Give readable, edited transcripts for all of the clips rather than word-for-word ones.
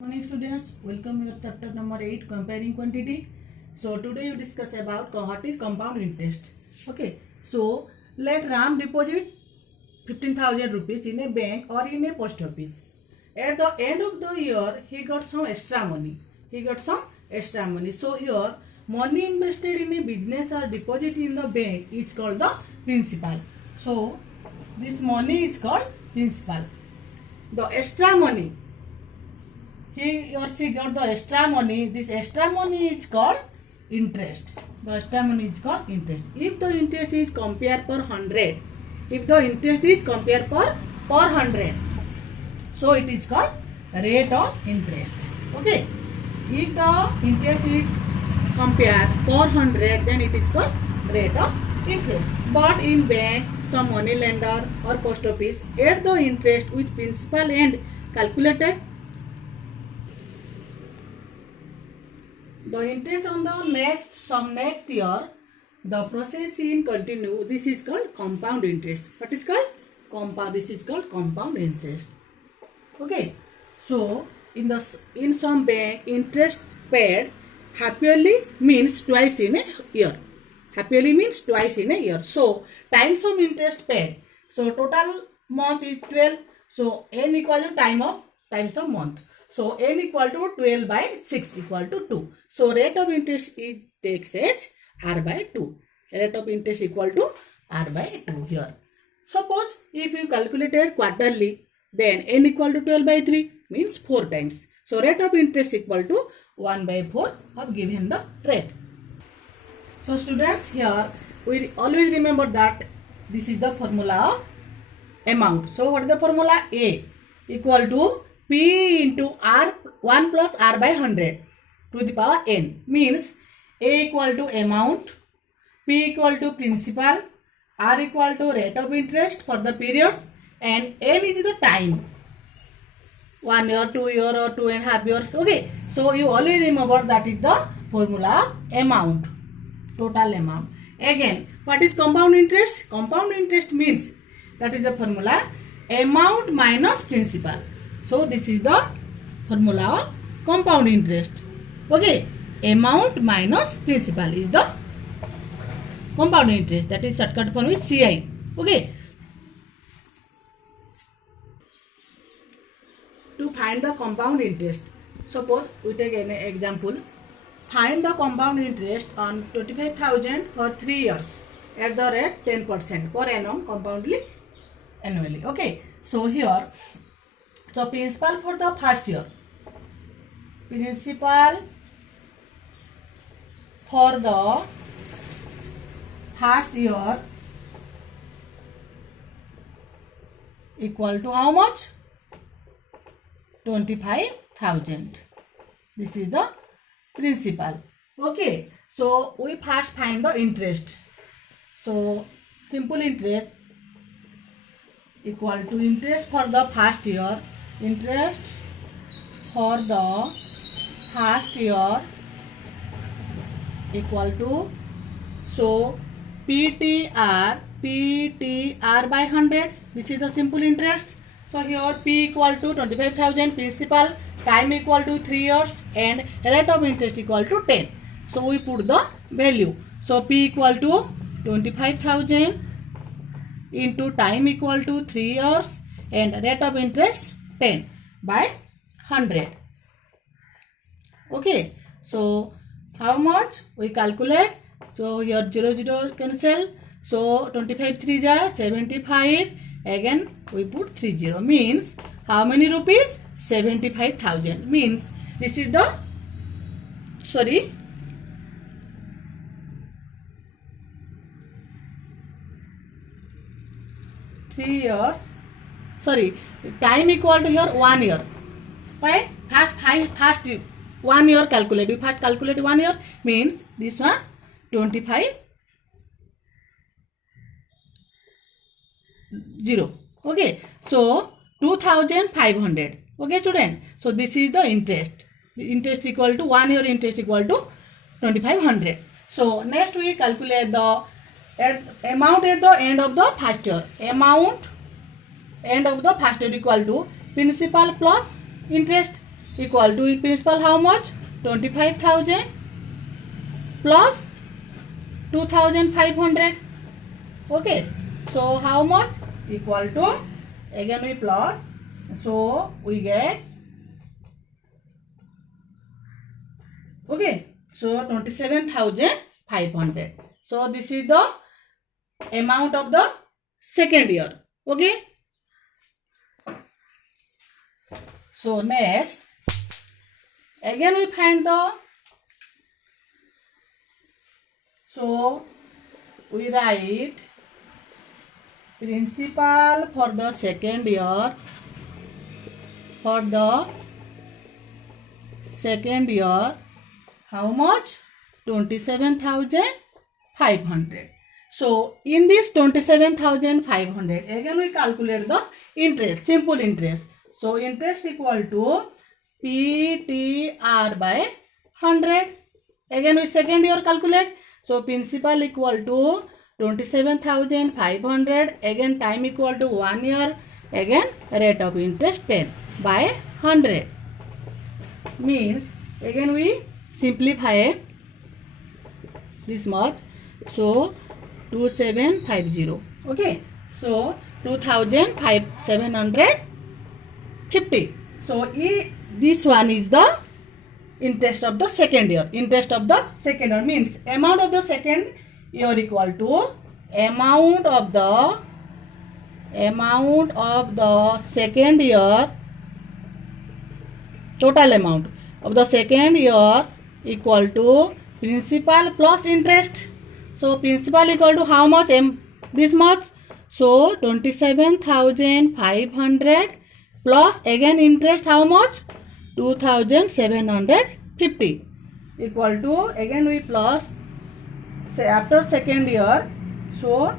Morning students, welcome your chapter number 8 comparing quantity. So today you discuss about what is compound interest. Okay, so let Ram deposit 15,000 rupees in a bank or in a post office. At the end of the year, he got some extra money. So here, money invested in a business or deposit in the bank is called the principal. So this money is called principal. The extra money, he or she got the extra money. This extra money is called interest. The extra money is called interest. If the interest is compared per 100, per 100, so it is called rate of interest. Okay. If the interest is compared per 100, then it is called rate of interest. But in bank, some money lender or post office add the interest with principal and calculated the interest on the next year. The process in continue. This is called compound interest. What is called? Compound. This is called compound interest. Okay. So in some bank, interest paid happily means twice in a year. So times of interest paid. So total month is 12. So n equal to times of month. So n equal to 12 by 6 equal to 2. So rate of interest is takes as r by 2. Rate of interest equal to r by 2 here. Suppose if you calculated quarterly, then n equal to 12 by 3 means 4 times. So rate of interest equal to 1 by 4 of given the rate. So students, here we always remember that this is the formula of amount. So what is the formula? A equal to P into R 1 plus R by 100 to the power n, means A equal to amount, P equal to principal, R equal to rate of interest for the period, and n is the time. 1 year, 2 year or 2.5 years. Okay. So you always remember that is the formula of amount, total amount. Again, what is compound interest? Compound interest means that is the formula amount minus principal. So this is the formula of compound interest. Okay, amount minus principal is the compound interest. That is shortcut form is CI. Okay. To find the compound interest, suppose we take an example. Find the compound interest on 25,000 for 3 years at the rate 10% per annum compoundly annually. Okay. So here, so principal for the first year. Principal for the first year equal to how much? 25,000. This is the principal. Okay. So we first find the interest. So simple interest equal to interest for the first year. Interest for the first year equal to, so PTR by 100. This is the simple interest. So here P equal to 25,000 principal, time equal to 3 years, and rate of interest equal to 10. So we put the value. So P equal to 25,000 into time equal to 3 years and rate of interest 10 by 100. Okay. So how much we calculate? So here 0 cancel. So 25 3 ja 75. Again we put 30, means how many rupees? 75,000. Means this is the 3 years. Time equal to here 1 year. Why? First 1 year calculate. We first calculate 1 year, means this one 25 0. Okay. So 2,500. Okay student. So this is the interest. The interest equal to 1 year interest equal to 2,500. So next we calculate the amount at the end of the first year. Amount end of the first year equal to principal plus interest. equal to principal how much? 25,000 plus 2,500. Okay, so how much? Equal to, again we plus, so we get, okay, so 27,500. So this is the amount of the second year. Okay, so next, again we find the, so we write principal for the second year, for the second year, how much? 27,500. So in this 27,500, again we calculate the interest, simple interest. So interest equal to PTR by 100. Again we second year calculate. So principal equal to 27,500. Again time equal to 1 year. Again rate of interest 10 by 100. Means again we simplify this much. So 2750. Okay. So 2,750. So this one is the interest of the second year. Interest of the second year means amount of the second year equal to amount of the second year, total amount of the second year equal to principal plus interest. So principal equal to how much? This much. So 27,500 plus again interest how much? 2,750 equal to, again we plus, say after second year, so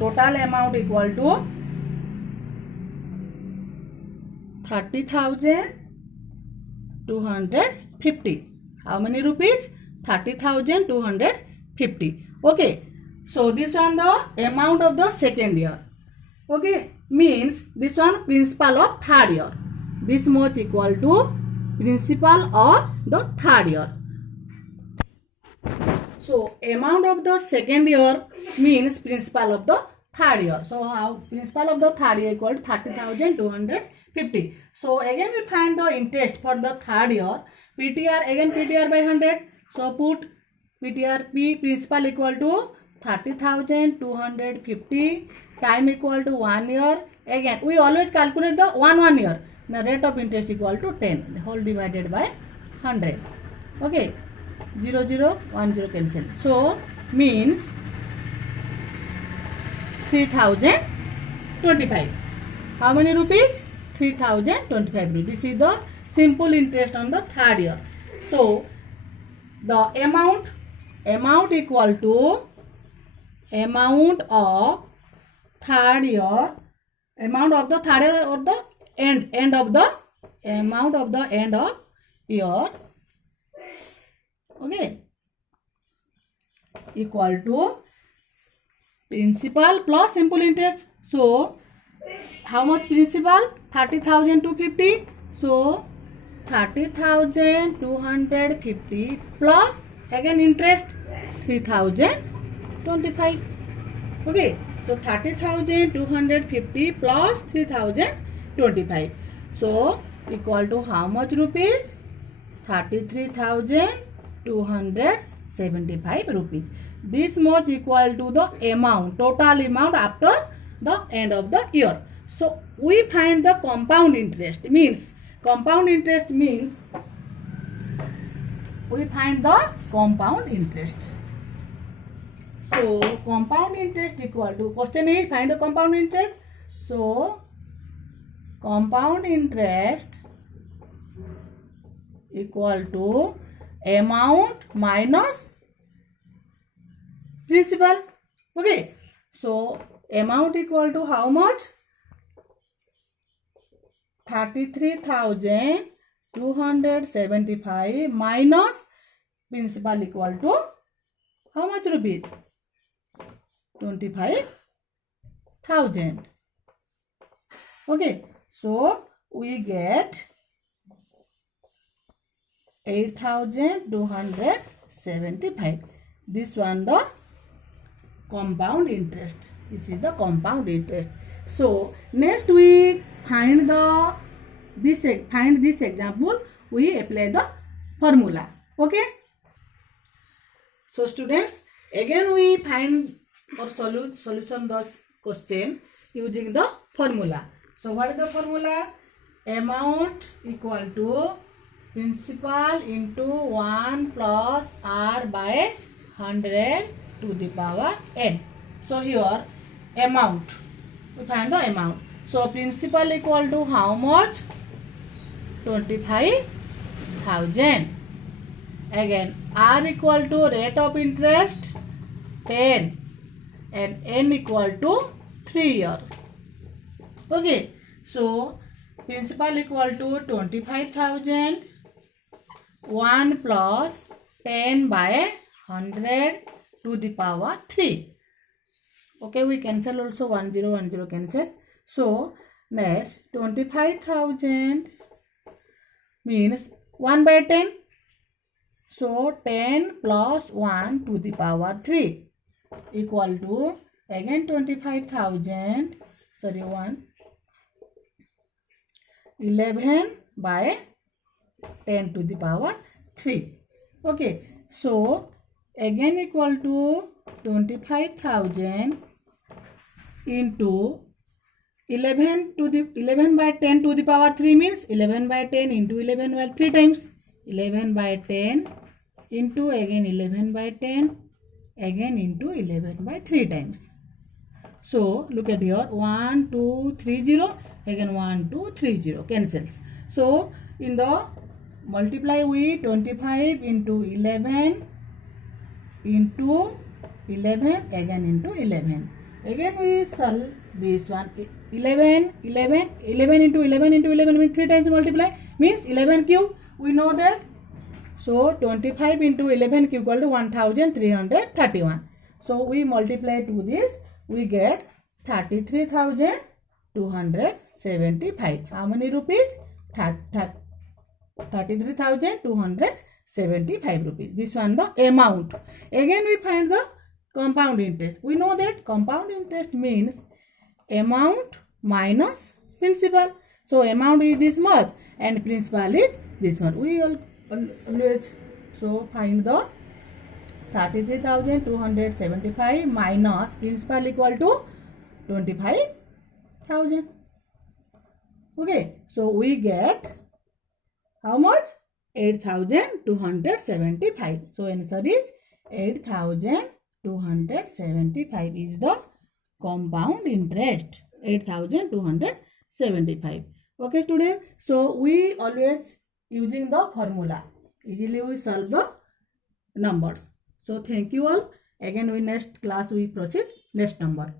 total amount equal to 30,250. How many rupees? 30,250. Okay, so this one the amount of the second year. Okay, means this one principal of third year. This much equal to principal of the third year. So amount of the second year means principal of the third year. So how principal of the third year equal to 30,250. So again we find the interest for the third year. PTR, again PTR by 100. So put PTR P principal equal to 30,250. Time equal to 1 year. Again we always calculate the 1 year. The rate of interest equal to 10. The whole divided by 100. Okay. 0, 0, 1, 0 cancel. So means 3,025. How many rupees? 3,025 rupees. This is the simple interest on the third year. So the amount equal to amount of third year, amount of the third year or the end of the amount of the end of year, okay, equal to principal plus simple interest. So how much principal? 30,250. So 30,250 plus again interest 3,025. Okay, so 30,250 plus 3,025. So equal to how much rupees? 33,275 rupees. This much equal to the amount, total amount after the end of the year. So we find the compound interest. Means compound interest means we find the compound interest. So compound interest equal to, question is find the compound interest. So compound interest equal to amount minus principal. Okay, so amount equal to how much? 33,275 minus principal equal to how much rupees? 25,000. Okay, so we get 8,275. This one the compound interest. This is the compound interest. So next we find this example. We apply the formula. Okay. So students, again we find or solution this question using the formula. So what is the formula? Amount equal to principal into 1 plus r by 100 to the power n. So here amount, we find the amount. So principal equal to how much? 25,000. Again r equal to rate of interest 10 and n equal to 3 year. Okay, so principal equal to 25,000, 1 plus 10 by 100 to the power 3. Okay, we cancel also 10 cancel. So next 25,000 means 1 by 10. So 10 plus 1 to the power 3 equal to again 25,000, 11 by 10 to the power 3. Okay, so again equal to 25,000 into 11 by 10 to the power 3 means 11 by 10 into 11 by 3 times. 11 by 10 into again 11 by 10 again into 11 by 3 times. So look at here, 1 2 3 0 again 1 2 3 0 cancels. So in the multiply we 25 into 11 into 11 again into 11. Again we solve this one. 11 into 11 means 3 times multiply means 11 cube. We know that. So 25 into 11 cube equal to 1331. So we multiply to this, we get 33,275. How many rupees? 33,275 rupees. This one the amount. Again we find the compound interest. We know that compound interest means amount minus principal. So amount is this much and principal is this one. We always so find the 33,275 minus principal equal to 25,000. Okay, so we get how much? 8,275. So answer is 8,275 is the compound interest. 8,275. Okay students, so we always using the formula. Easily we solve the numbers. So thank you all. Again we next class we proceed next number.